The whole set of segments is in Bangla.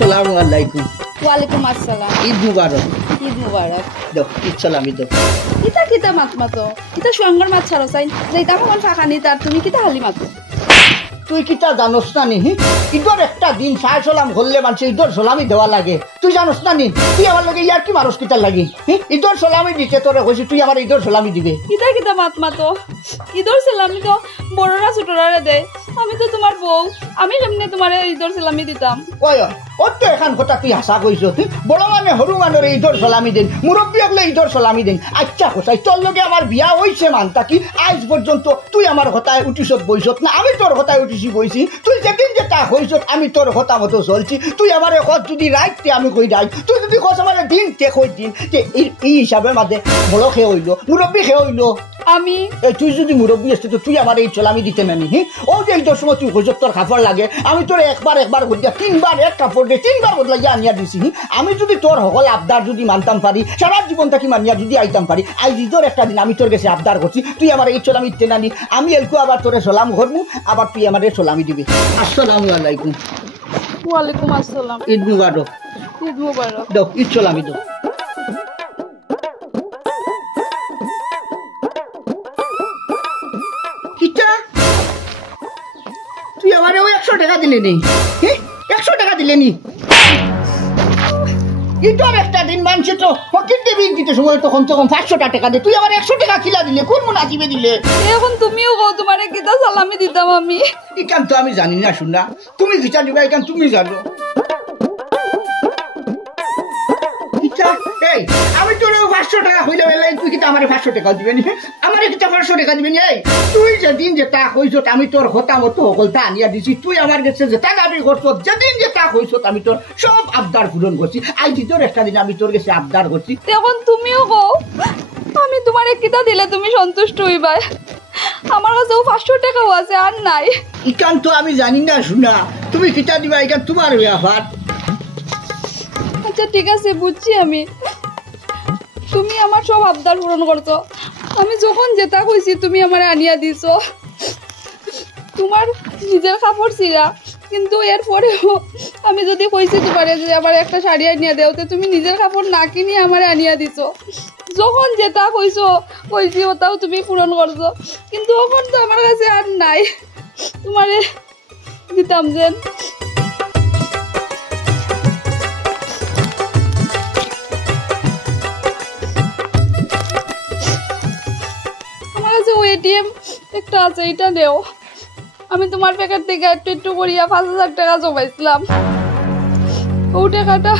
আসসালামু আলাইকুম। ওয়ালাইকুম আসসালাম। ঈদ মুবারক। ঈদ মুবারক। দাও ঈদ সালামি দাও। কিতা কিতা মাত মাতো কিতা সুয়াঙ্গর মাত ছাড়ো চাই যাইতাম আমার ফাঁকানি তার তুমি কিতা হালি মাতো তুই কিতা জানোস না নি ঈদর একটা দিন সাই সালাম হলে মানুষ ঈদর সালামি দেওয়া লাগে তুই জানোস না নি তুই আমার লগে ইয়ার কি মানুষ কিতা লাগি ঈদর সালামি দিতে তোরে কইছি তুই আমার ঈদর সালামি দিবে কিতা কিতা মাত মাতো ঈদর সালামি তো বড়রা ছোটরা দেয় আমি তো তোমার বউ আমি কেমনে তোমার ঈদর সালামি দিতাম ওই ওর তো এখন কথা তুই হাসা কইছ বড় মানে সরু মানুষ ঈদর সালামি দিন মুরব্বী হলে ঈদর সালামি দিন আচ্ছা কোথায় তোর লগে আমার বিয়া হইছে মানতা কি আজ পর্যন্ত তুই আমার কথায় উঠিছত বইছত না আমি তোর কথায় উঠিছি বইছি তুই যেদিন যেটা হইছত আমি তোর কথা মতো চলছি তুই আমার কত যদি রাইতে আমি কই রাই তুই যদি কস আমার দিন তে কই দিন তে এই হিসাবে মাঝে বড় খেয়ে হইলো মুরব্বী খেয়ে হইলো আমি তুই যদি মুরব্বী আসতে তো তুই আমার এই চলামি দিতে নানি ও যে এই সময় তুই হইছত তোর কাপড় লাগে আমি তোর একবার করিয়া তিনবার এক কাপড় দিয়ে তিনবার বদলাইয়া আনিয়া দিছি আমি যদি তোর সকল আবদার যদি মানতাম পারি সারা জীবন থাকি মানিয়া যদি আইতাম পারি আজ ঈদের একটা দিন আমি তোর কাছে আবদার করছি তুই আমার এই চলামি দিতে নানি আমি এলকু আবার তোরে সালাম করবো আবার তুই আমার চলামি দিবি আসসালামু আলাইকুম ওয়ালাইকুম আসসালাম ঈদ মুবারক ঈদ মুবারক দাও ঈদ চলামি দাও তুই আমার ওই 100 টাকা দিলে নেই 100 টাকা দিলে নি ঈদের একটা দিন মানছে তো ফকির দেবী দিতে সময় তখন 500 টাকা দে তুই আমার 100 টাকা কিলা দিলে কোন মুনাসিবে দিলে এখন তুমিও গো তোমারে কিতা সালামি দিতাম আমি ইকান তো আমি জানি না শুনা তুমি কিতা দিবা ইকান তুমি জানো এই আমি তোর 500 টাকা হইলে তুই কিতা আমার 500 টাকা দিবে নি আমার কিতা 500 টাকা দিবে নি এই তুই যেদিন যেটা হইছত আমি তোর হতা মতো সকলটা আনিয়া দিছি তুই আমার কাছে যেটা দাবি করছ যেদিন যেটা হইছত আমি তোর সব আবদার পূরণ করছি আজ তোর একটা দিন আমি তোর কাছে আবদার করছি এখন তুমিও গো আমি তোমারে কিতা দিলে তুমি সন্তুষ্ট হইবা আমার কাছেও 500 টাকাও আছে আর নাই ইকান তো আমি জানি না শুনা তুমি কিতা দিবা ইকান তোমার ব্যাপার আচ্ছা ঠিক আছে বুঝছি আমি তুমি আমার সব আবদার পূরণ করছো আমি যখন যেটা কইছি তুমি আমারে আনিয়া দিছো তোমার নিজের কাপড় ছিঁড়া কিন্তু এরপরেও আমি যদি কইছি তোমারে যে আমার একটা শাড়ি আনিয়া দেওতে তুমি নিজের কাপড় না কিনে আমারে আনিয়া দিছো যখন যেটা কইছি ওটাও তুমি পূরণ করছো কিন্তু এখন তো আমার কাছে আর নাই তোমারে দিতাম যেন এটিএম একটা আছে এটা নেও আমি তোমার প্যাকেট থেকে একটু করিয়া 5000 টাকা জমাইছিলাম ও টাকাটা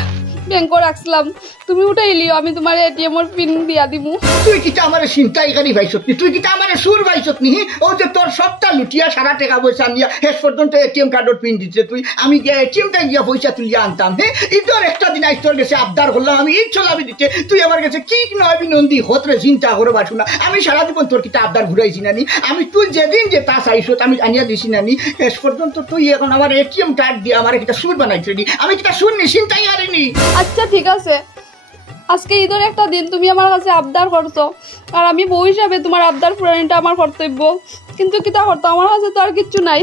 ব্যাংকে রাখছিলাম তুমি উঠাই লিও আমি তোমার এটিএম এর পিন দিয়া দিমু তুই কিটা আমারে চিন্তাইকারী ভাইছত নি তুই কিটা আমারে সুর ভাইছত নি ও যে তোর সবটা লুটিয়া সারা টাকা পয়সা নিয়া শেষ পর্যন্ত এটিএম কার্ডের পিন দিতে তুই আমি গিয়া এটিএমটা গিয়া পয়সা তুলিয়া আনতাম ঈদের একটা দিন আজ তোর কাছে আবদার করলাম আমি ঈদ চলাবি দিতে তুই আমার কাছে কি নয় নন্দী হতরে চিন্তা করে বাসু না আমি সারা জীবন তোর কিটা আবদার ঘুরাইছি নানি আমি তুই যেদিন যে তা চাইছত আমি আনিয়া দিছি নানি শেষ পর্যন্ত তুই এখন আমার এটিএম কার্ড দিয়ে আমার কিটা সুর বানাইছিস নি আমি কিটা সুর নি চিন্তাই আরিনি আচ্ছা ঠিক আছে আজকে ঈদের একটা দিন তুমি আমার কাছে আবদার করছো আর আমি বউ হিসাবে তোমার আবদার পূরণটা আমার কর্তব্য কিন্তু কিতা করতো আমার কাছে তো আর কিচ্ছু নাই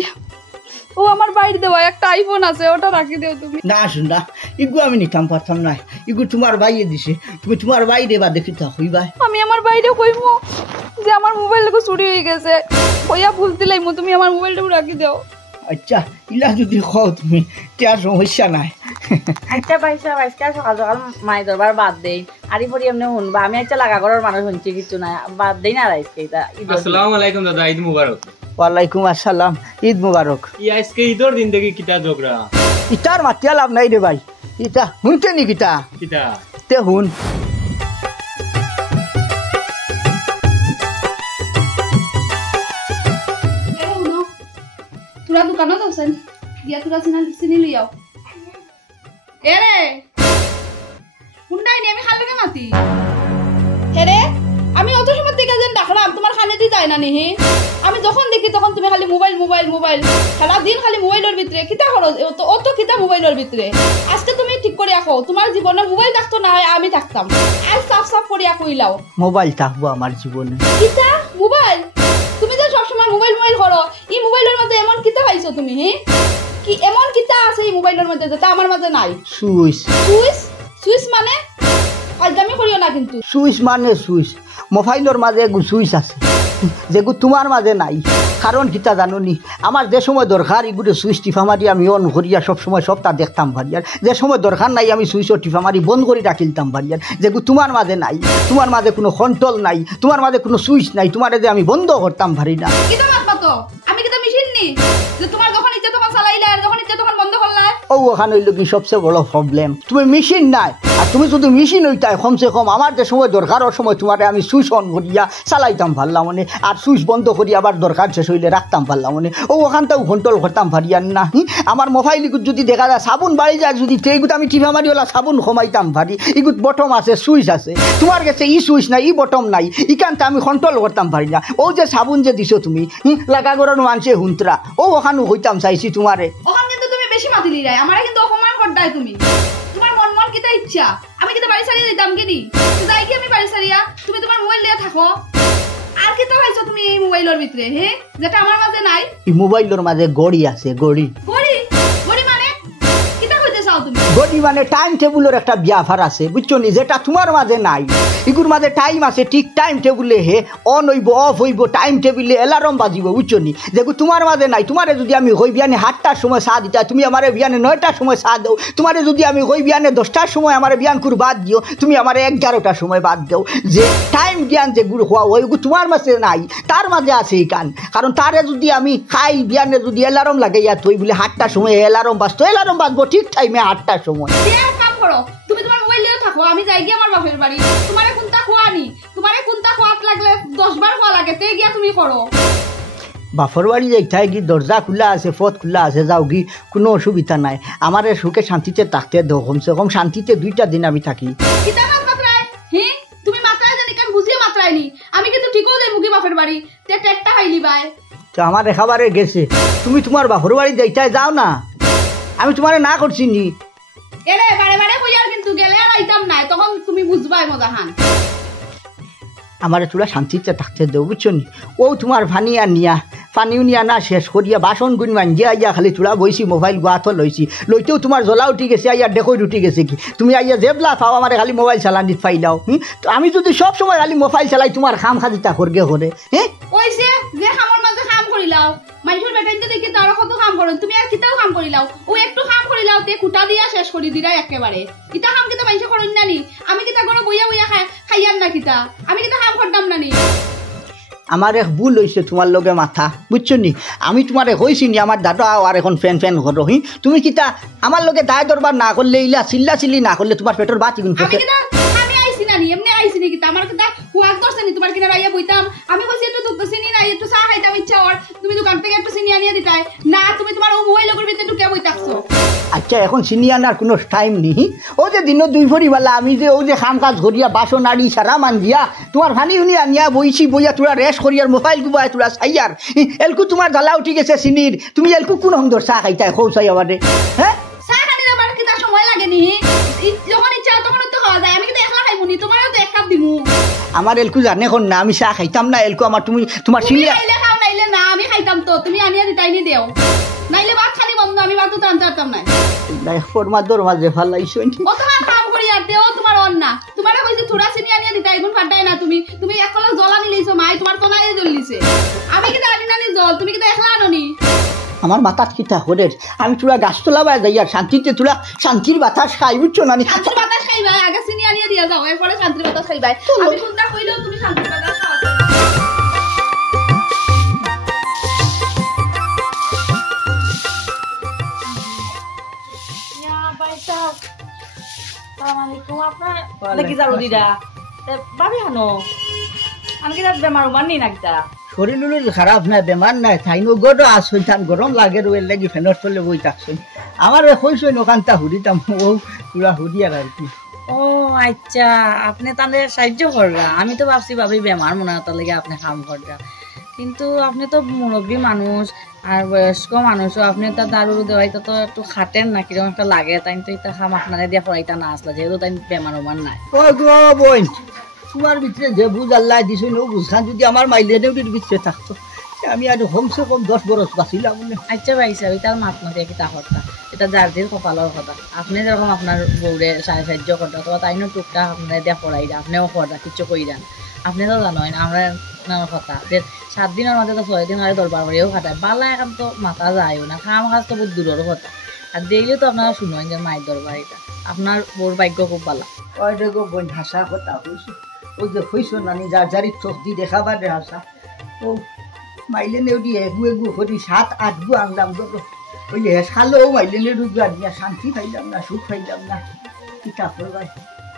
ও আমার বাইরে দেওয়া একটা আইফোন আছে ওটা রাখি দেও তুমি না শুনা ইগু আমি নিতাম পারতাম না ইগু তোমার বাইরে দিছে তুমি তোমার বাইরে বা দেখি তা হইবা আমি আমার বাইরে কইমু যে আমার মোবাইলটা চুরি হয়ে গেছে কইয়া ভুল দিলাইমু তুমি আমার মোবাইলটাও রাখি দাও আচ্ছা ইলা যদি খাও তুমি তার সমস্যা নাই আচ্ছা পয়সা সকাল সকাল মাই দরবার বাদ দেই আরি পরি এমনি শুনবা আমি একটা লাগা ঘরের মানুষ শুনছি কিছু নাই বাদ দেই না আজকে এটা আসসালামু আলাইকুম দাদা ঈদ মুবারক ওয়ালাইকুম আসসালাম ঈদ মুবারক আজকে ঈদের দিন থেকে কিতা ঝগড়া ইটার মাতিয়া লাভ নাই রে ভাই ইটা শুনতে নি কিতা কিতা তে শুন তোরা দোকানত আছেন দিয়া তোরা চিনি লিয়াও এরে হুন্ডাই নি আমি খালকে মাতি হেরে আমি অত সময় থেকে যেন ডাকলাম তোমার খানে দিয়ে যায় না নিহি আমি যখন দেখি তখন তুমি খালি মোবাইল মোবাইল মোবাইল সারা দিন খালি মোবাইলের ভিতরে কিতা করো অত কিতা মোবাইলের ভিতরে আজকে তুমি ঠিক করে রাখো তোমার জীবনে মোবাইল থাকতো না আমি থাকতাম আজ সাফ সাফ করিয়া কইলাও মোবাইল থাকবো আমার জীবনে কিতা মোবাইল তুমি যে সবসময় মোবাইল মোবাইল করো এই মোবাইলের মধ্যে এমন কিতা পাইছো তুমি কি এমন কিতা আছে এই মোবাইলের মধ্যে যেটা আমার মাঝে নাই? Switch switch? সুইচ মানে আইদামি করিও না কিন্তু। সুইচ মানে সুইচ, মোবাইলের মাঝে এগু সুইচ আছে যেগু তোমার মাঝে নাই। কারণ কিতা জানো নি, আমার যে সময় দরকার এগুলো সুইচ টিপা মারি আমি অন করিয়া সব সময় সবটা দেখতাম ভারিয়ার, যে সময় দরকার নাই আমি সুইচও টিপা মারি বন্ধ করে রাখিলতাম ভারিয়ার। যেগু তোমার মাঝে নাই, তোমার মাঝে কোনো কন্ট্রোল নাই, তোমার মাঝে কোনো সুইচ নাই, তোমার যে আমি বন্ধ করতাম ভারি না। কিতা মাতবা তো? আমি কিতা মেশিন নি যে তোমার যখন ইচ্ছা তখন চালাইলে আর যখন ইচ্ছা তখন বন্ধ করলা? ও ওখানে হইল কি সবচেয়ে বড় প্রবলেম, তুমি মেশিন নাই। আর তুমি যদি মেশিন হইতাই কমসে কম আমার যে সময় দরকার ওর সময় তোমার আমি সুইচ অন করিয়া চালাইতাম পারলাম মনে, আর সুইচ বন্ধ করি আবার দরকার শেষ হইলে রাখতাম পারলাম মনে। ও ওখানটাও কন্ট্রোল করতাম পারিয়ার না। আমার মোবাইল ইগুত যদি দেখা যায় সাবুন বাড়ি যায় যদি এইগুত আমি টিপা মারি ওলা সাবুন কমাইতাম পারি। ইগুত বটম আছে, সুইচ আছে, তোমার কাছে ই সুইচ নাই, ই বটম নাই, ইখানটা আমি কন্ট্রোল করতাম পারি না। ও যে সাবুন যে দিছো তুমি লাগা গরম মানছে হুন্তরা, ও ওখানে হইতাম চাইছি তোমারে। ওখান কিন্তু তুমি বেশি মাতিলি রাই, আমারে কিন্তু অপমান করদাই তুমি। তোমার মন মন কিতা ইচ্ছা, আমি কিতা বাড়ি সারিয়া দিতাম কিনি? যাই কি আমি বাড়ি সারিয়া, তুমি তোমার মোবাইল লিয়ে থাকো। আর কিতা পাইছো তুমি এই মোবাইলের ভিতরে হে যেটা আমার মাঝে নাই? এই মোবাইলের মাঝে গড়ি আছে, গড়ি। গড়ি? গড়ি মানে কিতা কইতে চাও তুমি? গড়ি মানে টাইম টেবিলের একটা ব্যাপার আছে বুঝছো নি, যেটা তোমার মাঝে নাই। এগুর মাঝে টাইম আছে, ঠিক টাইম টেবিলে হে অন হইব অফ হইব, টাইম টেবিলে অ্যালার্ম বাজিব বুঝছো নি, যেগু তোমার মাঝে নাই। তোমারে যদি আমি হই বিয়ানে 8টার সময় চা দিতা, তুমি আমারে বিয়ানে 9টার সময় চা দাও। তোমারে যদি আমি হই বিয়ানে 10টার সময় আমার বিয়ান কুর বাদ দিও, তুমি আমারে 11টার সময় বাদ দাও। যে টাইম জ্ঞান যেগুলো হওয়া ওইগু তোমার মাঝে নাই, তার মাঝে আছে এই কান। কারণ তারে যদি আমি খাই বিয়ানে যদি অ্যালার্ম লাগাইয়া থই বলে 8টার সময় অ্যালার্ম বাজতো, অ্যালার্ম বাজবো ঠিক টাইমে 8টার সময়। এক কাম করো, তুমি তোমার মোবাইল লিয়ে থাকো, আমি যাই গিয়ে আমার বাপের বাড়ি। তোমারে কোনটা খোয়ানি, তোমারে কোনটা খোয়াত লাগলে 10 বার খোয়া লাগে, তে গিয়া তুমি করো। বাপর বাড়ি যাইতাই কি দরজা খোলা আছে, পথ খোলা আছে, যাও কি কোনো অসুবিধা নাই। আমার সুখে শান্তিতে থাকতে দাও, কমসে কম শান্তিতে 2টা দিন আমি থাকি। কিতা মাত মাত্রায় হে, তুমি মাত্রায় জানি কেন বুঝিয়ে মাত্রায়নি। আমি কিন্তু ঠিকও যাই মুখি বাপের বাড়ি, তে একটা খাইলি বাই। তো আমার খাবারে গেছে, তুমি তোমার বাপর বাড়ি যাইতাই যাও না, আমি তোমারে না করছি নি। এরে বারে বারে কইয়ার কিন্তু গেলে আর আইতাম নাই, তখন তুমি বুঝবাই মজা হান। আমার তোরা শান্তিতে থাকতে দেও বুঝছো নি। ও তোমার ফানিয়া নিয়া পানিও নিয়া না শেষ করিয়া বাসন গুণ মাঞ্জিয়া আইয়া খালি তোরা বইছি, মোবাইল গোয়াতো লইছি, লইতেও তোমার জ্বলা উঠি গেছে, আইয়া ডেকই উঠি গেছে কি তুমি আইয়া জেবলা পাও আমার খালি মোবাইল চালানিত পাইলাও। তো আমি যদি সব সময় খালি মোবাইল চালাই তোমার খাম খাদিতা করগে করে হ্যাঁ কইছে যে খামর মাঝে খাম করিলাও, মানুষের বেটাইতে দেখি তারা কত কাম করেন, তুমি আর কিতাও কাম করিলাও। ও একটু কাম করিলাও তে কুটা দিয়া শেষ করি দিরা একেবারে। কিতা কাম কিতা মানুষে করেন নানি, আমি কিতা করে বইয়া বইয়া খাইয়ান না কিতা, আমি কিতা কাম করতাম নানি। আমার এক ভুল হয়েছে তোমার লগে মাথা বুঝছো নি। আমি তোমারে কইছি নি আমার দাদা আর এখন ফ্যান ফ্যান করো তুমি কিতা আমার লগে দায় দরবার না করলে ইলা চিল্লা চিল্লি না করলে তোমার পেটের বাতি গুণ আমি কিতা আমি আইছি নানি, এমনি আইছি নি কিতা আমার কিতা হুয়াক দরছে নি তোমার কিনা রাইয়া বইতাম। আমি কইছি একটু দুধ চিনি না একটু চা খাইতাম ইচ্ছা ওর, তুমি দোকান থেকে একটু চিনি আনিয়া দিতাই না, তুমি তোমার ও মোবাইল লগের ভিতরে ঢুকে বইতাছো। আচ্ছা এখন চিনি আনার কোনো টাইম নেই। ও যে দিন 2 ভরিবেলা আমি যে ও যে খাম কাজ করিয়া বাসন আড়ি সারা মানজিয়া তোমার ভানি উনি আনিয়া বইছি, বইয়া তোরা রেস্ট করিয়ার মোবাইল গুবাই তোরা চাইয়ার এলকু তোমার জ্বালা উঠি গেছে চিনির, তুমি এলকু কোন হন্দর চা খাইতাই খৌ চাই আমারে হ্যাঁ চা খানির আবার কিতা সময় লাগে নি, যখন ইচ্ছা তখন তো খাওয়া যায়। আমি কিন্তু একলা খাইবো নি, তোমারও তো 1 কাপ দিমু। আমার এলকু জানে এখন না আমি চা খাইতাম না, এলকু আমার তুমি তোমার তুমি চিনি খাইলে খাও নাইলে না, আমি খাইতাম তো, তুমি আনিয়া দিতাই নি দেও, নাইলে ভাত খালি বন্ধ, আমি ভাত তো আনতে পারতাম না। ফরমা দর মাঝে ফালাইছো কত কাম করি আর দেও তোমার অন না, তোমারে কইছি থোড়া চিনি আনিয়া দিতাই, এখন ফাটাই না তুমি, তুমি এক কলস জল আনি লইছো, মাই তোমার তো নাই জ্বলিছে। আমি কি আনি নানি জল, তুমি কি একলা আনোনি? আমার মাথাত কিতা করে আমি তোরা গাছতলা বাই যাই আর শান্তিতে তোরা শান্তির বাতাস খাই বুঝছো না। শান্তির বাতাস খাইবাই, আগে চিনি আনিয়া দিয়া যাও, এরপরে শান্তির বাতাস খাইবাই। আমি কোনটা কইলেও তুমি শান্তির বাতাস খাওয়া। শরীর খারাপ নাই, বেমার নাই, থাইনো গড় আসুন থান গরম লাগে রোয়ের লাগি ফেনর তলে বই থাকছেন। আমার কইসই নখানটা হুড়িতাম ও পুরা হুড়িয়ার আর কি। ও আচ্ছা, আপনি তাহলে সাহায্য কররা। আমি তো ভাবছি ভাবি বেমার মনে হয় তার লেগে আপনি কাম কররা, কিন্তু আপনি তো মুরব্বী মানুষ আর বয়স্ক মানুষও, আপনি তো দারু দেওয়াইতে তো একটু খাটেন না, কিরকম একটা লাগে, তাই তো এটা খাম আপনারা দিয়ে পড়াইতা না আসলা, যেহেতু তাই বেমার ওমার নাই। ও গো বোন, তোমার ভিতরে যে বুঝ আল্লাহ দিছই নো বুঝখান যদি আমার মাইলে নেউটির ভিতরে থাকতো আমি আর কমসে কম 10 বরস বাঁচিলাম না। আচ্ছা ভাই সাহেব তার মাত মতে কি তা কথা এটা জার্জির কপালের কথা আপনি যেরকম আপনার বউরে সাহায্য করতে অথবা তাই না টুকটা আপনার দেয়া পড়াই দেন আপনিও পড়া কিছু কই দেন আপনি তো জানেন আমরা কথা যে 7 দিনের মধ্যে তো 6 দিন আগে দরবার করেও খাটায় বালা এখন তো মাথা যায়ও না খাম কাজ তো বহুত দূরের কথা আর দেখলে তো আপনারা শুনেন যে মায়ের দরবার এটা আপনার বউর ভাগ্য খুব ভালো ওই দেখো বোন হাসা কথা হইছে ওই যে হইছ নানি যার যারি চোখ দি দেখাবার রে হাসা ও মাইলে নেও দিয়ে এগু করি 7-8 গু আনলাম ধরো ওই যে খালো মাইলে রুগা দিয়া শান্তি পাইলাম না সুখ পাইলাম না কিতা করবাই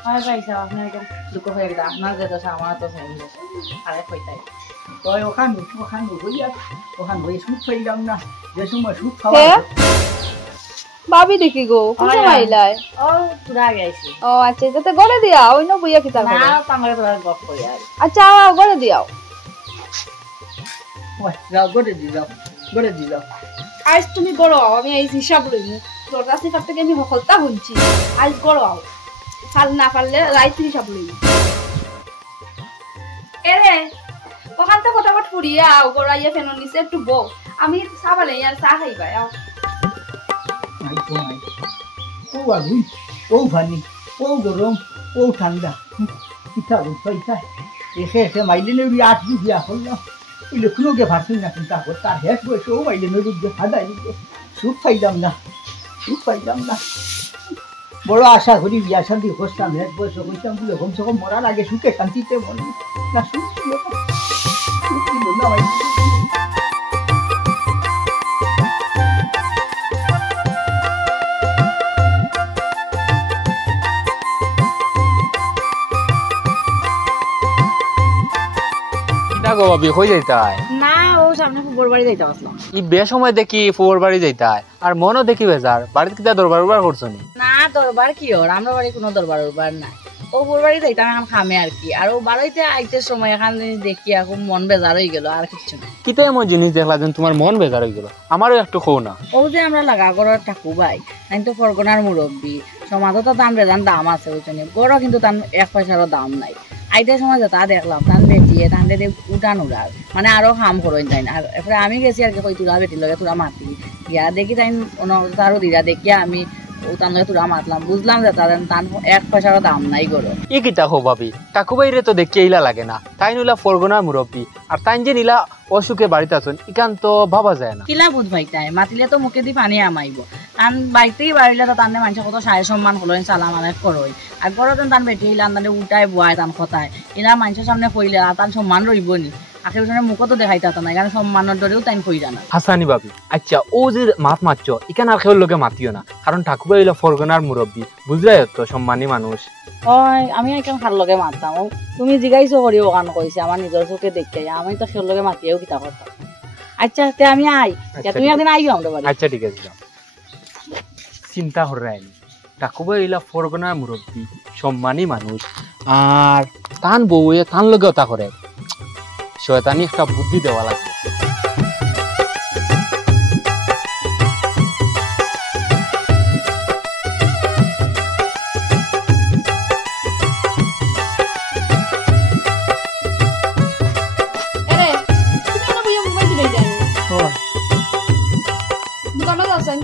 হয় ভাই সাহেব আপনি একদম দুঃখ হয়ে গেছে আপনার যেটা আমার তো সেই আরে কইতাই ওই ওখান হইয়া ওখান হয়ে সুখ পাইলাম না যে সময় সুখ হে খাওয়া ভাবি দেখি গো কোন মাইলাই ও তুরা গেছি ও আচ্ছা যাতে গড়ে দিয়া ওই না বইয়া কিতা করে না তাঙ্গরে তোরা গপ কই আর আচ্ছা গড়ে দিয়াও ওই যাও গড়ে দি যাও আজ তুমি গড়ো আমি এই হিসাব লইমু তোর কাছে থেকে আমি হলতা হইছি আজ গড়ো ফাল না পারলে রাইত হিসাব লইমু এরে ওখান থেকে ফটাফট ফুরিয়া আও গড়াইয়া ফেনো নিচে একটু বউ আমি চা বালে আর চা খাইবা আও ও আগুন ও ভানি ও গরম ও ঠান্ডা কিতা বুঝাইতা এসে মাইলে নেই 8 দিন দিয়া হলো এই লক্ষণকে ভাসুন না চিন্তা কর তার হেস বসে ও মাইলে নেই দিয়ে ফাদাই দিতে সুখ পাইলাম না বড় আশা করি বিয়া শান্তি করতাম হেস বসে কইতাম বলে কমসে কম মরার আগে সুখে শান্তিতে মনে না সুখ ছিল না কিটা গো ভাবি কই যাইতাই না ও সামনে ফুবর বাড়ি যাইতে আসলাম ই বে সময় দেখি ফুয়ার বাড়ি যাইতাই আর মনও দেখি বেজার বাড়িতে কিটা দরবার করছনি না দরবার কি ওর আমরা বাড়ি কোনো দরবার নাই ও ফুবর বাড়ি যাইতাম এখন খামে আর কি আর ও বাড়িতে আইতে সময় এখান জিনিস দেখি এখন মন বেজার হয়ে গেল আর কিছু না কিটা এমন জিনিস দেখলা যেন তোমার মন বেজার হয়ে গেল আমারও একটু খো না ও যে আমরা লাগা গড়ের ঠাকু ভাই আমি তো ফরগনার মুরব্বী সমাজও তো দাম বেজান দাম আছে ওইখানে গড়ও কিন্তু তার 1 পয়সারও দাম নাই আইতে সময় যেটা দেখলাম তান বেটিয়ে তাহলে উঠান উড়ার মানে আরো হাম করইন তাই আর এরপরে আমি গেছি আর কি কই তুরা বেটির লগে তুরা মাতি গিয়া দেখি তাই তারও দিরা দেখিয়া আমি ও তার লগে তুরা মাতলাম বুঝলাম যে তার 1 পয়সারও দাম নাই গড়ো ই কিটা হো ভাবি কাকুবাইরে তো দেখে ইলা লাগে না তাই নিলা ফরগনার মুরব্বী আর তাই যে নিলা অসুখে বাড়িতে আছেন ইকান তো ভাবা যায় না কিলা বুধ ভাই তাই মাতিলে তো মুখে দি পানি আমাইব তান বাড়িতেই বাড়িলে তো তান্নে মানুষ কত সায় সম্মান হলো সালাম আলাইক করই আর গড়ো তান বেটি ইলান তান্নে উঠাই বয় তান কথায় ইনা মানুষের সামনে কইলে তান সম্মান রইব নি আখের পিছনে মুখও তো দেখাইতে না এখানে সম্মানের দরেও তাই কইরা না হাসানি ভাবি আচ্ছা ও যে মাত মারছ ইকান আর কেউ লোকে মাতিও না কারণ ঠাকুরবাই হইলো ফরগনার মুরব্বী বুঝলাই তো সম্মানী মানুষ হয় আমি এখন খার লগে মাততাম তুমি জিগাইছো করি ওখান কইছে আমার নিজের চোখে দেখতে আমি তো খের লগে মাতিয়েও কিতা করতাম আচ্ছা তে আমি আই তুমি একদিন আইও আমরা বাড়ি আচ্ছা ঠিক আছে চিন্তা হরাই ঠাকুরবাই হইলা ফরগনার মুরব্বী সম্মানী মানুষ আর তান বউয়ে তান লগেও তা করে শয়তানি একটা বুদ্ধি দেওয়া লাগবে এরে তুমি না বইয়া মোবাইল দিবে জানি দোকানে আছেন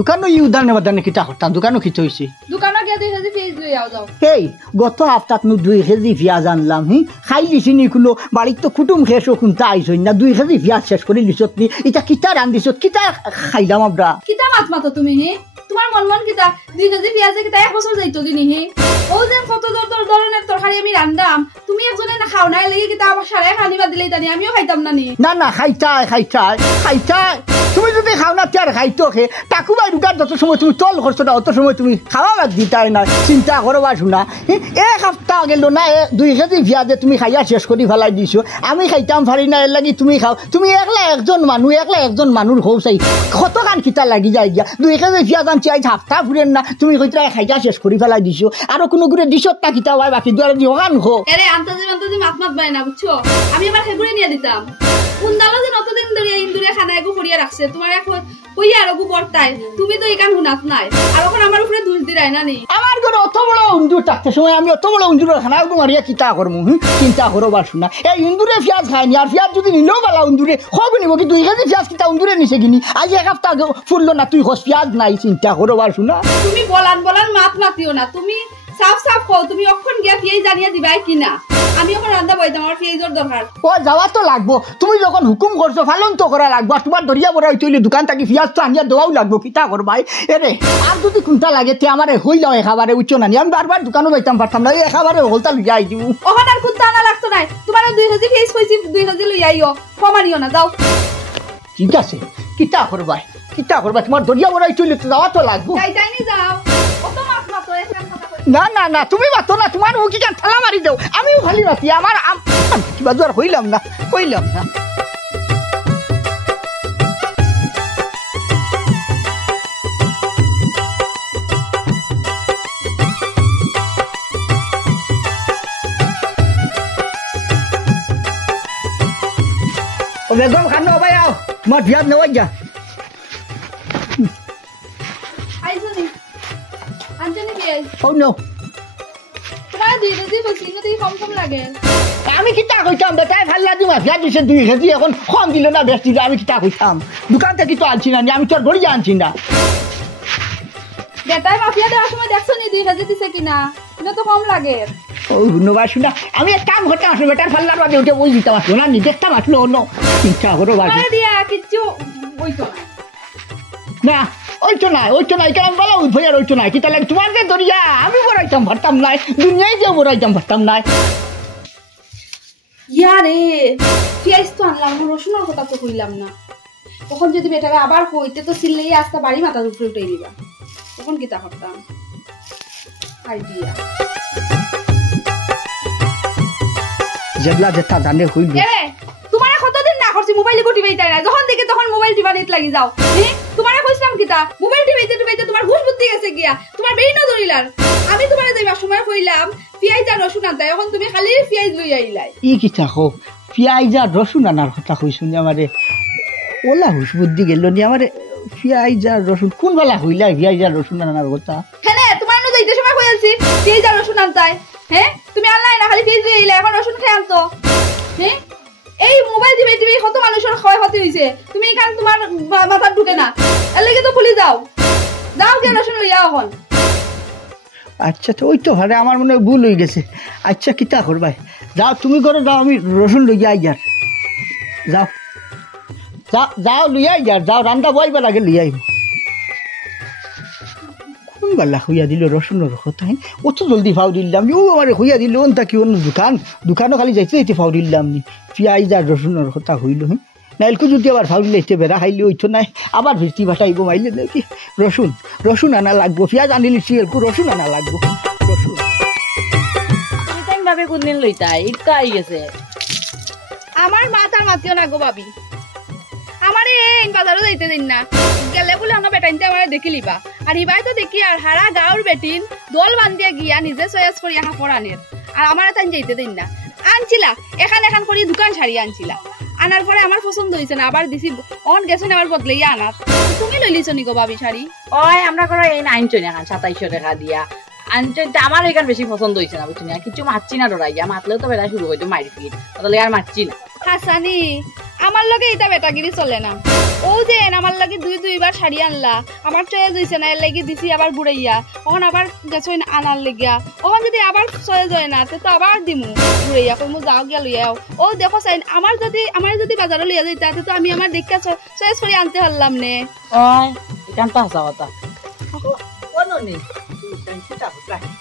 দোকানো ই উদানে কিতা করতাম দোকানো কি হইছে দোকানে গিয়ে দুই কেজি পেঁয়াজ লই আও যাও এই গত সপ্তাহত 2 কেজি পেঁয়াজ আনলাম খাই দিছি নি কোনো বাড়িত তো কুটুম খেয়েছো কোনটা আইসই না 2 কেজি পেঁয়াজ শেষ করে লিছত নি এটা কিতা রান্ধিছত কিতা খাইলাম আমরা কিতা মাত মাতো তুমি হে তোমার মন কিতা 2 কেজি পেঁয়াজে কিতা 1 বছর যাইতো দিনি হে ও যে কত ধরনের তরকারি আমি রান্দাম তুমি একজনে না খাও নাই লাগি কিতা আমার সারে খানিবা দিলেই তানি আমিও খাইতাম না নি না খাইতাই তুমি যদি খাও না তার খাইতো খে টাকুবাই ঢুকার যত সময় তুমি তল করছো না অত সময় তুমি খাওয়া বাদ দিতাই না চিন্তা করবা শোনা 1 সপ্তাহ গেল না 2 কেজি পেঁয়াজে তুমি খাইয়া শেষ করে ফেলাই দিছো আমি খাইতাম পারি না এর লাগি তুমি খাও তুমি একলা একজন মানুষ হও চাই কত কান কিতা লাগি যায় গিয়া 2 কেজি পেঁয়াজ আনছি আজ হাফতা ফুরেন না তুমি কইতা খাইয়া শেষ করে ফেলাই দিছো আর কোনো গুড়ে দিছত না কিতা হয় বাকি দুয়ারে দিওগান খো এরে আন্তাজি মাত বাই না বুঝছো আমি আবার খেগুড়ে নিয়ে দিতাম কুন্দালো যে নতদিন ধরে ইন্দুরে খানা এগু করিয়া রাখছে তোমার এক কইয়া আর গু বর্তায় তুমি তো একান হুনাত নাই আর ওখানে আমার উপরে দোষ দিরাই না নি আমার করে অত বড় ইন্দুর থাকতে সময় আমি অত বড় ইন্দুরের খানা মারিয়া কিতা করবো চিন্তা করো বার শোনা এই ইন্দুরে পেঁয়াজ খায়নি আর পেঁয়াজ যদি নিলেও বালা ইন্দুরে খব নিব কিন্তু 2 কেজি পেঁয়াজ কিতা ইন্দুরে নিছে কিনি আজ এক সপ্তাহ ফুললো না তুই হস পেঁয়াজ নাই চিন্তা করো বার শোনা তুমি বলান মাত মাতিও না তুমি সাফ সাফ কও তুমি অক্ষণ গিয়া ফিয়ে জানিয়ে দিবাই কিনা আমি এখন রান্না বইতাম আমার ফিয়েজর দরকার ও যাওয়া তো লাগবো তুমি যখন হুকুম করছো ফালন তো করা লাগবো আর তোমার দরিয়া বড় হইতে দোকান থাকি পেঁয়াজ তো আনিয়া দেওয়াও লাগবো কিতা করবাই এরে আর যদি কোনটা লাগে তে আমার হইলাও এখাবারে উচ্চ নানি আমি বারবার দোকানও যাইতাম পারতাম না এখাবারে হলতা লইয়া আই দিব ওখান আর খুদ আনা লাগতো নাই তোমার 2 কেজি ফিয়েজ কইছি 2 কেজি লই আইও কমানিও না যাও ঠিক আছে কিতা করবাই তোমার দরিয়া বড় হইতে যাওয়া তো লাগবো যাইতাইনি যাও কত মাত মাতো এখন কথা কই না না না তুমি মাতো না তোমার মুখি কান ঠালা মারি দাও আমিও খালি মাতি আমার কিবা জোর হইলাম না বেগম খানো ভাই আও তোমার বিয়াদ নেওয়াই যা আইছনি আনজনি ফিয়েজ ও নো তোমার 2 কেজি কইছি না দেখি কম লাগে আমি কিতা কইতাম বেটাই ফাল্লা দিমা ফিয়া দিছে 2 কেজি এখন কম দিল না বেশ দিল আমি কিতা কইতাম দোকান থেকে তো আনছি না আমি তোর গড়ি আনছি না বেটাই মাফিয়া দেওয়ার সময় দেখছো নি 2 কেজি দিছে কিনা এটা তো কম লাগে ও ধন্যবাদ শুনা আমি এক কাম করতাম আসলে বেটার ফাল্লার বাদে উঠে বই দিতাম আসলো না নি দেখতাম আসলো অন্য চিন্তা করো বাকি আরে দিয়া কিচ্ছু বইতো না না ওইতো নাই কেন বলা উদ্ভয়ার ওইতো নাই কি তাহলে তোমার যে দরিয়া আমি বড়াইতাম পারতাম নাই দুনিয়ায় যে বড়াইতাম পারতাম নাই ইয়ারে ফিয়াইস তো আনলাম রসুনের কথা তো কইলাম না তখন যদি বেটারা আবার কইতে তো সিললেই আস্তা বাড়ি মাথার উপরে উঠে দিবা তখন কিতা করতাম আইডিয়া জেবলা যেটা জানে হইল এরে তোমারে কতদিন না করছি মোবাইল টিপাই তাই না যখন দেখে তখন মোবাইল টিপানিত লাগি যাও তোমারে কইছিলাম কিতা মোবাইল টিপাইতে তোমার হুশ বুদ্ধি গেছে গিয়া তোমার বেই না ধরিলার আমি তোমারে যাইবার সময় কইলাম পিয়াইজ আর রসুন আনতে এখন তুমি খালি পিয়াইজ লই আইলাই ই কিতা হো পিয়াইজ আর রসুন আনার কথা কইছুন আমারে ওলা হুশ বুদ্ধি গেল নি আমারে পিয়াইজ আর রসুন কোন বেলা হইলা পিয়াইজ আর রসুন আনার কথা হ্যাঁ তোমার নো যাইতে সময় কইছি পিয়াইজ আর রসুন আনতাই হ্যাঁ তুমি আনলাই না খালি পিয়াইজ লই আইলাই এখন রসুন খাই আনতো হ্যাঁ এই মোবাইল দিবে কত মানুষের ক্ষয়ক্ষতি হইছে তুমি এখানে তোমার মাথা ঢুকে না এর লাগি তো ভুলি যাও কে রসুন লইয়া এখন আচ্ছা তো ওই তো ভারে আমার মনে ভুল হয়ে গেছে আচ্ছা কিতা করবাই যাও তুমি করে যাও আমি রসুন লইয়া আইয়ার যাও লইয়া আইয়ার যাও রান্না বইবার আগে লইয়া আইব কোন বেলা হইয়া দিল রসুনের কথা অত জলদি ফাও দিলাম ও আমার হইয়া দিল অন তাকি অন্য দোকানও খালি যাইতে ফাও দিলাম নি পিয়াইজ আর রসুনের কথা হইল নাইলকু যদি আবার ফাউ দিলে বেড়া খাইলে ওইতো নাই আবার ভিত্তি ভাটাইব মাইলে নাকি রসুন আনা লাগবো পিয়াজ আনিলি সিয়েলকু রসুন আনা লাগবো রসুন ভাবে কোনদিন লইতাই ইটা আই গেছে আমার মাথার মাতিও না গো ভাবি আমারে এই বাজারও যাইতে দিন না গেলে বলে আমরা বেটাইনতে আমারে দেখি লিবা আর ইবাই তো দেখি আর হারা গাঁর বেটিন দল বান্ধিয়া গিয়া নিজে চয়েস করিয়া কাপড় আনের আর আমার তাই যাইতে দিন না আনছিলা এখান করে দোকান ছাড়িয়ে আনছিলা আনার পরে আমার পছন্দ হয়েছে না আবার দিছি অন গেছে আবার বদলাইয়া আনার তুমি লইলিছ নি গো ভাবি শাড়ি ওই আমরা করে এই 900 টাকা 2700 টাকা দিয়া আনতে আমার এখান বেশি পছন্দ হয়েছে না বুঝছি না কিছু মারছি না ডরাইয়া মাতলেও তো বেড়া শুরু হইতো মারি ফিট তাহলে আর মারছি না হাসানি আমার লগে এটা বেটাগিরি চলে না ও যে আমার লাগে দুইবার শাড়ি আনলা আমার চয়েস হইছে না এর লাগি দিছি আবার বুড়াইয়া ওখান আবার গেছো আনার লেগিয়া ওখান যদি আবার চয়েস হয় না তো আবার দিমু বুড়াইয়া কইমু যাও গিয়া লইয়াও ও দেখো চাই আমার যদি বাজারে লইয়া যাইতা তো আমি আমার দেখা চয়েস করে আনতে পারলাম নে ওই এখান তো হাসা কথা কোননি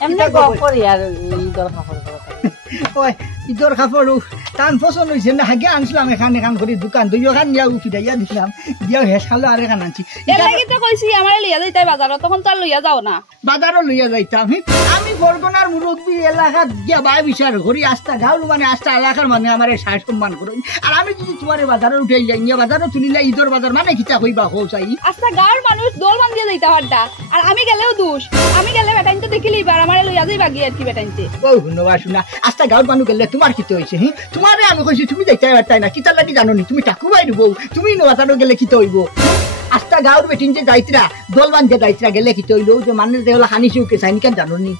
এমনি গপ করি আর ঈদর কাপড় ওই ঈদর কাপড় টান পছন্দ হয়েছে না হাগে আনছিলাম এখান করে দোকান দুইখান নিয়া উঠিয়া দিছিলাম দিয়া হেস খালো আর এখান আনছি এর লাগি তো কইছি আমার লইয়া যাইতাই বাজারে তখন তো আর লইয়া যাও না বাজারও লইয়া যাইতাম আমি বরগনার মুরব্বী এলাকাত গিয়া বাই বিচার করি আস্তা গাঁর মানে আস্তা এলাকার মানে আমার সাজ সম্মান করি আর আমি যদি তোমার বাজারে উঠে যাই নিয়ে বাজারও তুলিলে ঈদর বাজার মানে কিতা কইবা হো চাই আস্তা গাঁর মানুষ দল বান্ধিয়া যাইতা পারতা আর আমি গেলেও দোষ আমি গেলে বেটাইনতে দেখিলি বার আমার লইয়া যাইবা গিয়ে আর কি বেটাইনতে ও ধন্যবাদ শুনা আস্তা গাঁর মানুষ গেলে তোমার কিতে হয়েছে তোমারে আমি কইছি তুমি যাইতে পারতাই না কিতা লাগি জানো নি তুমি টাকু বাইর বউ তুমি বাজারও গেলে কিতে হইব আস্তা গাঁৱৰ বেটিন যে যাইতরা দলবান যে যাইতরা গেলে কি তৈল যে মানুষ যে হলো হানি চৌকে চাইনি কেন জানো নি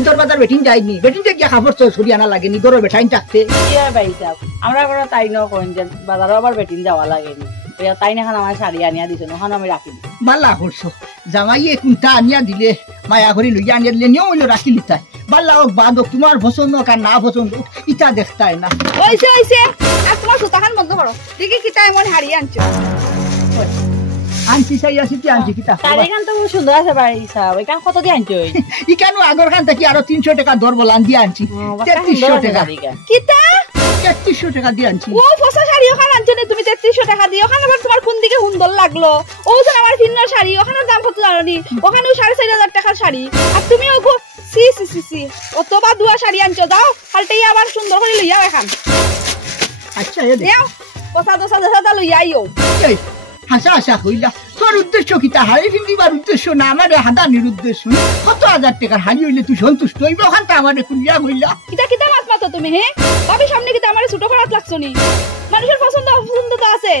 ইতর বাজার বেটিন যায়নি বেটিন যে গিয়া খাবার ছড়ি আনা লাগেনি গরুর বেঠাইন থাকতে কি হয় ভাই সাহেব আমরা করে তাই ন কইন যে বাজারও আবার বেটিন যাওয়া লাগেনি তাই না আমার শাড়ি আনিয়া দিছেন ওখানে আমি রাখি দিই বালা করছো জামাইয়ে কোনটা আনিয়া দিলে মায়া করে লইয়া আনিয়া দিলে নিয়েও হইলো রাখি লিতাই বাল্লা হোক বাদ হোক তোমার পছন্দ হোক আর না পছন্দ হোক ইটা দেখতাই না হইছে আর তোমার সুতাখান বন্ধ করো দেখি কিতা এমন হারিয়ে আনছো আনছি চাই আছি কি আনছি কিতা শাড়িখান তো খুব সুন্দর আছে ভাই সাহেব এখান কত দিয়ে আনছো ই কেন আগর খান থেকে আরো 300 টাকা দর বলান দিয়ে আনছি 3300 টাকা কিতা 3300 টাকা দিয়ে আনছি ও ফসা শাড়ি ওখানে আনছো না তুমি 3300 টাকা দিয়ে ওখানে আবার তোমার কোন দিকে সুন্দর লাগলো ও তো আমার ফিন্নার শাড়ি ওখানে দাম কত জানো নি ওখানেও 4500 টাকার শাড়ি আর তুমি ওগো সি অতবা দুয়া শাড়ি আনছো যাও হালটাই আবার সুন্দর করে লইয়াও এখন আচ্ছা এ দেখ নাও পসা দশা লইয়া আইও এই হাসা হাসা কইলা তোর উদ্দেশ্য কিতা হাড়ি ফিন্দিবার উদ্দেশ্য না আমার হাদানির উদ্দেশ্য কত হাজার টাকার হাড়ি হইলে তুই সন্তুষ্ট হইবে ওখানটা আমার খুলিয়া কইলা কিতা মাত মাতো তুমি হে ভাবি সামনে কিতা আমার ছোট করাত লাগছো নি মানুষের পছন্দ তো আছে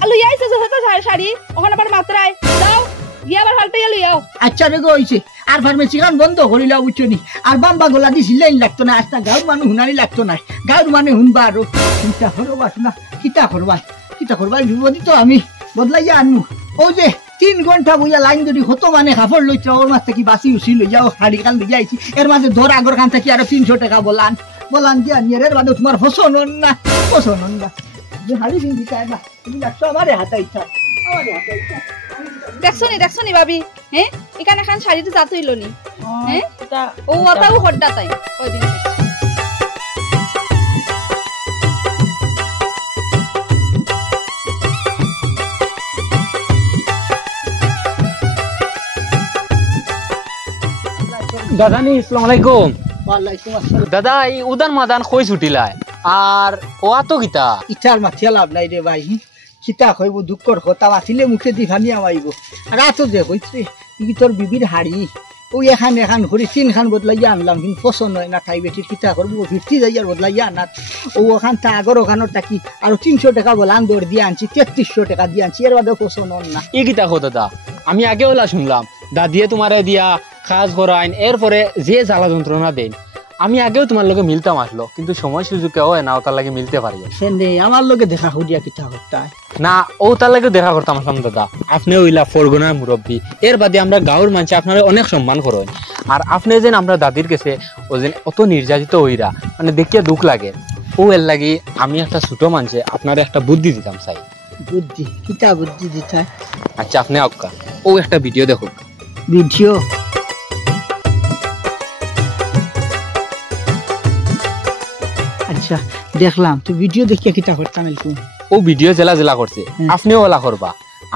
আর লইয়া আইছো যত শাড়ি ওখানে আবার মাত্রায় যাও গিয়ে আবার হালটাই লইয়াও আচ্ছা রে গো হইছে আর ফার্মেসি খান বন্ধ করিলা বুঝছনি আর বাম্বা গোলা দি সিলাইন লাগতো না আস্তা গাঁর মানুষ হুনানি লাগতো না গাঁর মানে হুনবা আর চিন্তা করবা না কিতা করবা বিপদী তো আমি বদলাইয়া আনমু ও যে 3 ঘন্টা বইয়া লাইন যদি হতো মানে কাপড় লইছে ওর মাছ থেকে বাসি উসি লইয়াও হাড়ি কাল লইয়া আইছি এর মাঝে ধর আগর খান থেকে আরো 300 টাকা বলান দিয়া নিয়ে বাদে তোমার পছন্দ না যে হাড়ি কিনতে চাই না তুমি লাগতো আমারে হাতাইছা দেখছো নি ভাবি হ্যাঁ এখানে এখন শাড়িতে জাত হইল নি হ্যাঁ ও ওটাও হড্ডা তাই ওইদিন দাদা নি আসসালামু আলাইকুম ওয়ালাইকুম আসসালাম দাদা এই উদান মাদান কই ছুটিলাই আর ওয়া তো কিতা ইটার মাথিয়া লাভ নাই রে ভাই কিতা কইব দুঃখর কথা আসিলে মুখে দি ভানি আমাইব রাতো যে কইছে ই তোর বিবির হাড়ি ওই এখান করে 3 খান বদলাইয়া আনলাম কিন্তু পছন্দ হয় না তাই বেটির কিতা করবো 50 যাইয়ার বদলাইয়া আনা ও ওখানটা আগর ওখানোর টাকি আর 300 টাকা বলান দর দিয়ে আনছি 3300 টাকা দিয়ে আনছি এর বাদেও পছন্দ না ই কিতা কো দাদা আমি আগে ওলা শুনলাম দাদিয়ে তোমারে দিয়া কাজ করাইন এরপরে যে জ্বালা যন্ত্রণা দেন আমি আগেও তোমার লগে মিলতাম আসলো কিন্তু সময় সুযোগ কেউ হয় না ও তার লাগে মিলতে পারি সেনে আমার লগে দেখা হইয়া কিতা করতাই না ও তার লাগে দেখা করতাম আসলাম দাদা আপনি ওইলা ফরগনার মুরব্বী এর বাদে আমরা গাঁওর মানুষ আপনারা অনেক সম্মান করেন আর আপনি যেন আমরা দাদির কাছে ও যেন অত নির্যাতিত হইরা মানে দেখিয়া দুঃখ লাগে ও এর লাগি আমি একটা ছোট মানুষে আপনার একটা বুদ্ধি দিতাম চাই বুদ্ধি কিতা বুদ্ধি দিতাই আচ্ছা আপনি আক্কা ও একটা ভিডিও দেখো ভিডিও আচ্ছা দেখলাম তো ভিডিও দেখিয়া কিতা করতাম এরকম ও ভিডিও জেলা করছে আপনিও ওলা করবা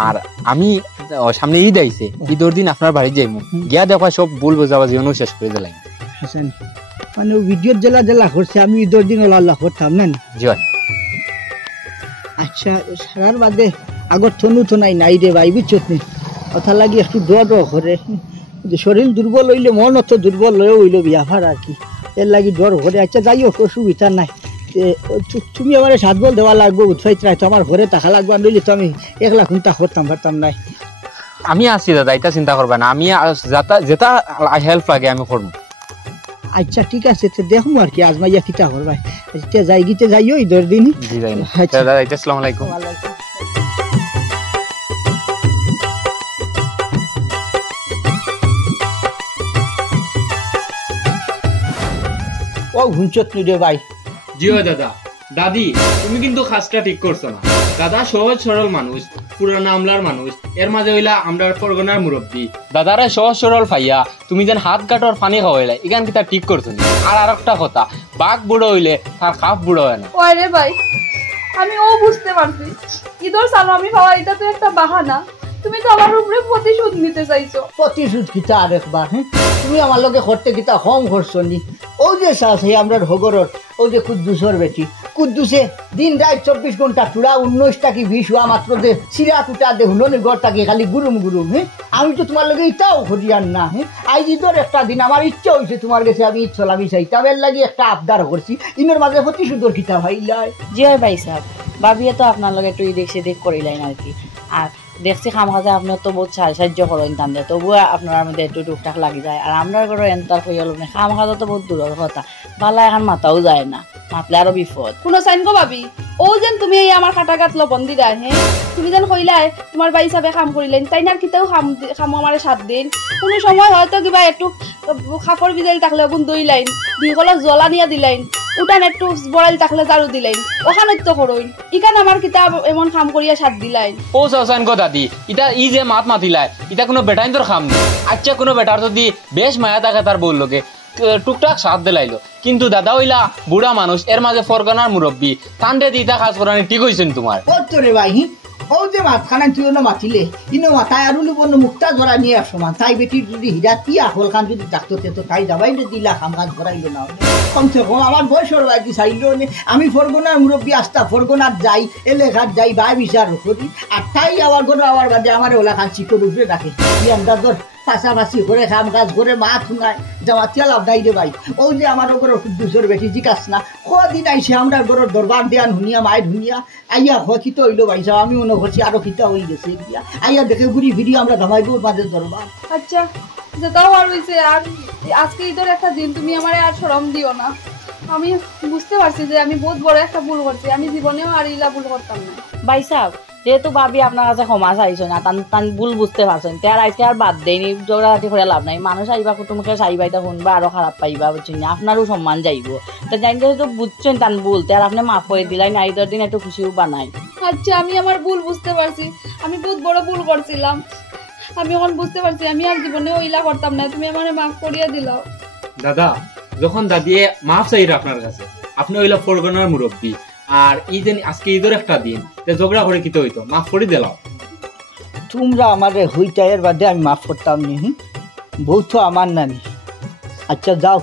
আর আমি সামনে ঈদ আইছে ঈদের দিন আপনার বাড়ি যাইমু গিয়া দেখা সব ভুল বোঝাবাজি শেষ করে দিলাম হাসান মানে ও ভিডিও জেলা করছে আমি ঈদের দিন ওলা করতাম না জি ভাই আচ্ছা সারার বাদে আগর থনু তো নাই রে ভাই বুঝছো নি কথা লাগি একটু ডর করে শরীর দুর্বল হইলে মন অত দুর্বল হয়ে হইলো বিয়াফার আর কি এর লাগি ডর করে আচ্ছা যাই হোক অসুবিধা নাই তুমি আমার 7 বল দেওয়া লাগবে উৎসাহিত রাখতো আমার ঘরে টাকা লাগবে নইলে তো আমি 1 লাখ চিন্তা করতাম পারতাম নাই আমি আছি দাদা এটা চিন্তা করবে না আমি যেটা হেল্প লাগে আমি করবো আচ্ছা ঠিক আছে তো দেখবো আর কি আজমাইয়া কিতা করবাই আচ্ছা যাইও ঈদের দিন জি যাই না দাদা আসসালামু আলাইকুম ও হুঞ্চত নি রে ভাই জিও দাদা দাদি তুমি কিন্তু খাসটা ঠিক করছো না দাদা সহজ সরল মানুষ পুরানা আমলার মানুষ এর মাঝে হইলা আমরা ফরগনার মুরব্বী দাদারা সহজ সরল ফাইয়া তুমি যেন হাত কাটর পানি খাওয়াইলা এখান কি তা ঠিক করছো না আর আরেকটা কথা বাঘ বুড়ো হইলে তার খাপ বুড়ো হয় না ওই রে ভাই আমি ও বুঝতে পারছি ঈদের সালামি খাওয়া এটা তো একটা বাহানা তুমি তো আমার উপরে প্রতিশোধ নিতে চাইছো প্রতিশোধ কিতা আরেকবার হ্যাঁ তুমি আমার লগে করতে কিতা কম করছো নি ও যে আছে আমরা হগরর ও যে কুদ্দুসর বেটি কুদ্দুসে দিন রাত 24 ঘন্টা চূড়া 19টা কি 20 হওয়া মাত্র যে সিরা কুটা দে হুলনের ঘরটাকে খালি গুরুম হ্যাঁ আমি তো তোমার লগে ইটাও করিয়ান না হ্যাঁ আজ ঈদের একটা দিন আমার ইচ্ছা হয়েছে তোমার কাছে আমি ঈদ সালামি চাইতাম এর লাগি একটা আবদার করছি ইনের মাঝে প্রতিশোধর কিতা ভাইলাই জি ভাই সাহেব ভাবিয়ে তো আপনার লগে একটু দেখ করিলেন আর কি আর দেখছি খাম খাজে আপনার তো বহুত সাহায্য করেন তান্ডে, তবুও আপনার মধ্যে একটু টুকটাক লাগি যায়। আর আমরা ঘরে এন্টার হয়ে গেল খাম খাজা তো বহুত দূরের কথা, বালা এখন মাথাও যায় না, মাতলে আরো বিপদ। কোনো চাইন গো ভাবি, ও যেন তুমি এই আমার খাটা গাত লবণ দিলা হে, তুমি যেন কইলাই তোমার বাই হিসাবে কাম করিলেন, তাই না কিতাও খাম আমারে 7 দিন। কোনো সময় হয়তো কিবা একটু খাপড় বিজাইল থাকলে ওগুন দইলাইন, 2 কলক জ্বলা নিয়া দিলাইন, উঠান একটু বড়াইল থাকলে জারু দিলাইন, ওখানে তো করইন। ইকান আমার কিতাব এমন কাম করিয়া 7 দিলাইন। ও চাওচান গো দাদি, ইটা ই যে মাত মাতিলাই ইটা কোনো বেটাইন তোর খাম নেই। আচ্ছা কোনো বেটার যদি বেশ মায়া থাকে তার বউর লোকে টুকটাক সাথ দিলাইলো, কিন্তু দাদা ওইলা বুড়া মানুষ, এর মাঝে ফরগানার মুরব্বী, তান্ডে দিতা কাজ করানি ঠিক হয়েছেন তোমার। ও তো রে ভাই, ও যে মাতখানা তুই না মাতিলে ইনো মাথায় আরু লিবন মুক্তা জরা নিয়ে আসমান, তাই বেটির যদি হিরাতি আহল খান যদি ডাক্তার তো তাই যাবাই না দিলা কাম কাজ করাইলো না। কমসে কম আমার বয়সর বাইতি চাইলো নে, আমি ফরগনার মুরব্বী আসতা ফরগনার যাই, এলেখার যাই, বাই বিচার করি, আর তাই আবার করে আবার বাদে আমার ওলা খান চিকর উপরে রাখে ধর পাশাপাশি করে কাম কাজ করে মা থুনায় যাওয়া তেলাভ নাই রে ভাই। ও যে আমার ওপর দুশোর বেটি জিকাস না, কদিন আইসে আমরা ঘরের দরবার দেয়ান হুনিয়া মায়ের হুনিয়া আইয়া খিত হইলো ভাই সাহেব, আমি মনে করছি আরো খিতা হয়ে গেছে দিয়া আইয়া দেখে ঘুরি ফিরি আমরা ধামাইব মাঝে দরবার। আচ্ছা যেটাও আর হয়েছে, আর আজকে ঈদের একটা দিন, তুমি আমারে আর শরম দিও না। আমি বুঝতে পারছি যে আমি বহুত বড় একটা ভুল করছি, আমি জীবনেও আর ইলা ভুল করতাম না। ভাই সাহেব যেহেতু ভাবি আপনার কাছে ক্ষমা চাইছো না, তান ভুল বুঝতে পারছেন, তার আজকে আর বাদ দেয়নি, ঝগড়াঝাটি করে লাভ নাই। মানুষ আইবা কুটুমকে চাইবাইতা শুনবা আরো খারাপ পাইবা, বুঝছেন না, আপনারও সম্মান যাইব। তা জানি যেহেতু বুঝছেন তান ভুল, তার আপনি মাফ করে দিলাই না, ঈদের দিন একটু খুশিও বানাই। আচ্ছা আমি আমার ভুল বুঝতে পারছি, আমি বহুত বড় ভুল করছিলাম, আমি এখন বুঝতে পারছি আমি আর জীবনেও ইলা করতাম না, তুমি আমারে মাফ করিয়া দিলাও। দাদা যখন দাদিয়ে মাফ চাইরা আপনার কাছে, আপনি ওইলা ফরগানার মুরব্বী, আর ই যে আজকে ঈদের একটা দিন, ঝগড়া করে কিতে হইতো, মাফ করে দিলাম। তোমরা আমারে হইটাইয়ের বাদে আমি মাফ করতাম নি, বউ তো আমার নানি। আচ্ছা যাও,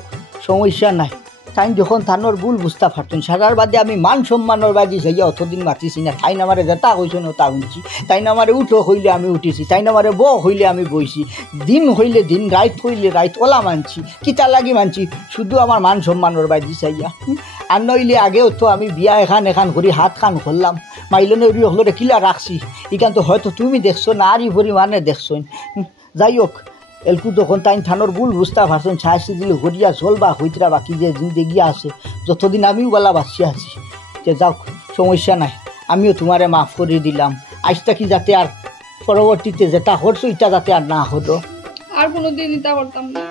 সমস্যা নাই, তাই যখন থানোর ভুল বুঝতে পারতেন, সারার বাদে আমি মান সম্মানের বাদি যাইয়া অতদিন মাতিছি না। তাই না আমারে যেটা হইছে না তা শুনছি, তাই না আমারে উঠো হইলে আমি উঠিছি, তাই না আমারে ব হইলে আমি বইছি, দিন হইলে দিন, রাইত হইলে রাইত, ওলা মানছি, কিতা লাগি মানছি, শুধু আমার মান সম্মানের বাদি চাইয়া। আর নইলে আগেও তো আমি বিয়া এখান করি হাত খান করলাম, মাইলনে উড়ি হলরে কিলা রাখছি, ইখান তো হয়তো তুমি দেখছো না আর ই পরিমাণে দেখছো। যাই হোক, এলকু তখন তাই থানোর ভুল বুঝতে পারছেন, ছায়াশি দিলে হরিয়া চলবা হইতরা বাকি যে জিন্দেগি আছে, যতদিন আমিও বেলা বাঁচিয়ে আছি। যে যাও, সমস্যা নাই, আমিও তোমারে মাফ করে দিলাম। আজটা কি যাতে আর পরবর্তীতে যেটা করছো এটা যাতে আর না হতো। আর কোনোদিন ইটা করতাম না।